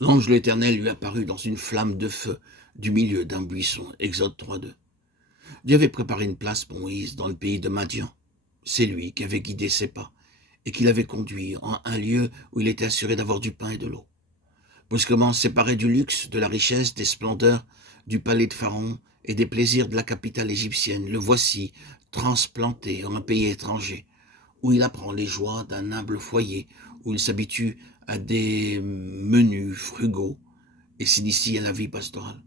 L'ange de l'Éternel lui apparut dans une flamme de feu du milieu d'un buisson. Exode 3:2. Dieu avait préparé une place pour Moïse dans le pays de Madian. C'est lui qui avait guidé ses pas et qui l'avait conduit en un lieu où il était assuré d'avoir du pain et de l'eau. Brusquement séparé du luxe, de la richesse, des splendeurs du palais de Pharaon et des plaisirs de la capitale égyptienne, le voici transplanté en un pays étranger, où il apprend les joies d'un humble foyer, où il s'habitue à des menus frugaux et s'initie à la vie pastorale.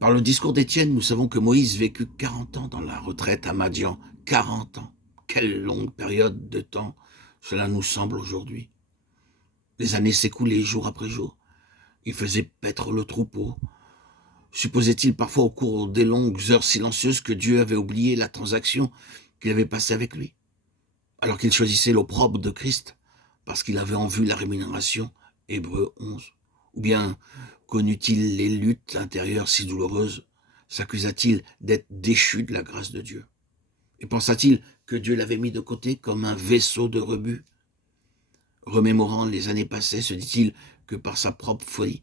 Par le discours d'Étienne, nous savons que Moïse vécut 40 ans dans la retraite à Madian. 40 ans. Quelle longue période de temps cela nous semble aujourd'hui. Les années s'écoulaient jour après jour. Il faisait paître le troupeau. Supposait-il parfois au cours des longues heures silencieuses que Dieu avait oublié la transaction qu'il avait passée avec lui, alors qu'il choisissait l'opprobre de Christ, parce qu'il avait en vue la rémunération, Hébreux 11. Ou bien connut-il les luttes intérieures si douloureuses, s'accusa-t-il d'être déchu de la grâce de Dieu? Et pensa-t-il que Dieu l'avait mis de côté comme un vaisseau de rebut? Remémorant les années passées, se dit-il que par sa propre folie,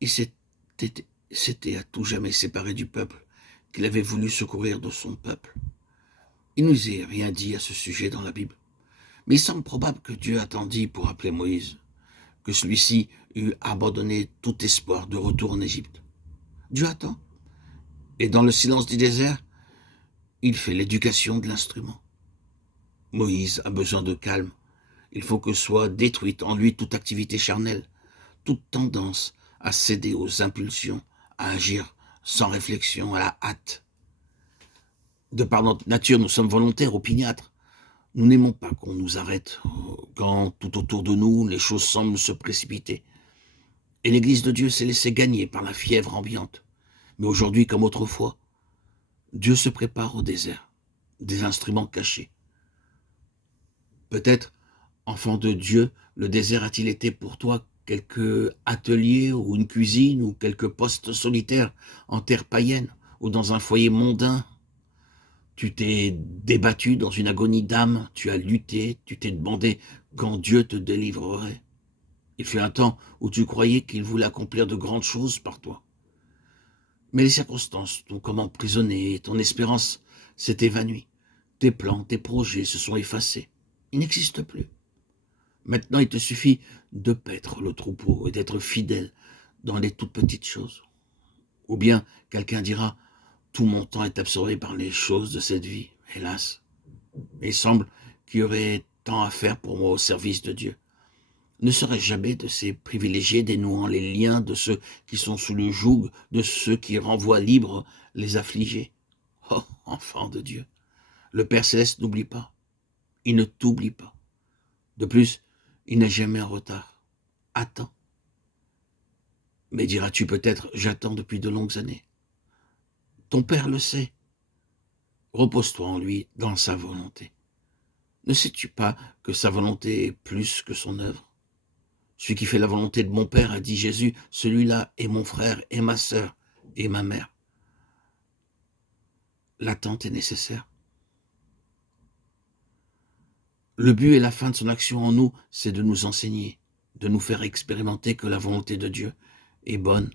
il s'était à tout jamais séparé du peuple qu'il avait voulu secourir de son peuple. Il ne nous est rien dit à ce sujet dans la Bible, mais il semble probable que Dieu attendit pour appeler Moïse, que celui-ci eût abandonné tout espoir de retour en Égypte. Dieu attend, et dans le silence du désert, il fait l'éducation de l'instrument. Moïse a besoin de calme. Il faut que soit détruite en lui toute activité charnelle, toute tendance à céder aux impulsions, à agir sans réflexion, à la hâte. De par notre nature, nous sommes volontaires, opiniâtres. Nous n'aimons pas qu'on nous arrête quand tout autour de nous, les choses semblent se précipiter. Et l'Église de Dieu s'est laissée gagner par la fièvre ambiante. Mais aujourd'hui, comme autrefois, Dieu se prépare au désert, des instruments cachés. Peut-être, enfant de Dieu, le désert a-t-il été pour toi quelque atelier ou une cuisine ou quelques postes solitaires en terre païenne ou dans un foyer mondain. Tu t'es débattu dans une agonie d'âme, tu as lutté, tu t'es demandé quand Dieu te délivrerait. Il fut un temps où tu croyais qu'il voulait accomplir de grandes choses par toi. Mais les circonstances t'ont comme emprisonné et ton espérance s'est évanouie. Tes plans, tes projets se sont effacés. Ils n'existent plus. Maintenant, il te suffit de paître le troupeau et d'être fidèle dans les toutes petites choses. Ou bien, quelqu'un dira, tout mon temps est absorbé par les choses de cette vie, hélas. Mais il semble qu'il y aurait tant à faire pour moi au service de Dieu. Ne serais-je jamais de ces privilégiés dénouant les liens de ceux qui sont sous le joug, de ceux qui renvoient libres les affligés? Oh, enfant de Dieu, le Père Céleste n'oublie pas. Il ne t'oublie pas. De plus, il n'est jamais en retard. Attends. Mais diras-tu peut-être, j'attends depuis de longues années. Ton Père le sait. Repose-toi en lui dans sa volonté. Ne sais-tu pas que sa volonté est plus que son œuvre? Celui qui fait la volonté de mon Père, a dit Jésus, celui-là est mon frère et ma sœur et ma mère. L'attente est nécessaire. Le but et la fin de son action en nous, c'est de nous enseigner, de nous faire expérimenter que la volonté de Dieu est bonne,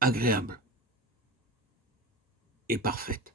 agréable et parfaite.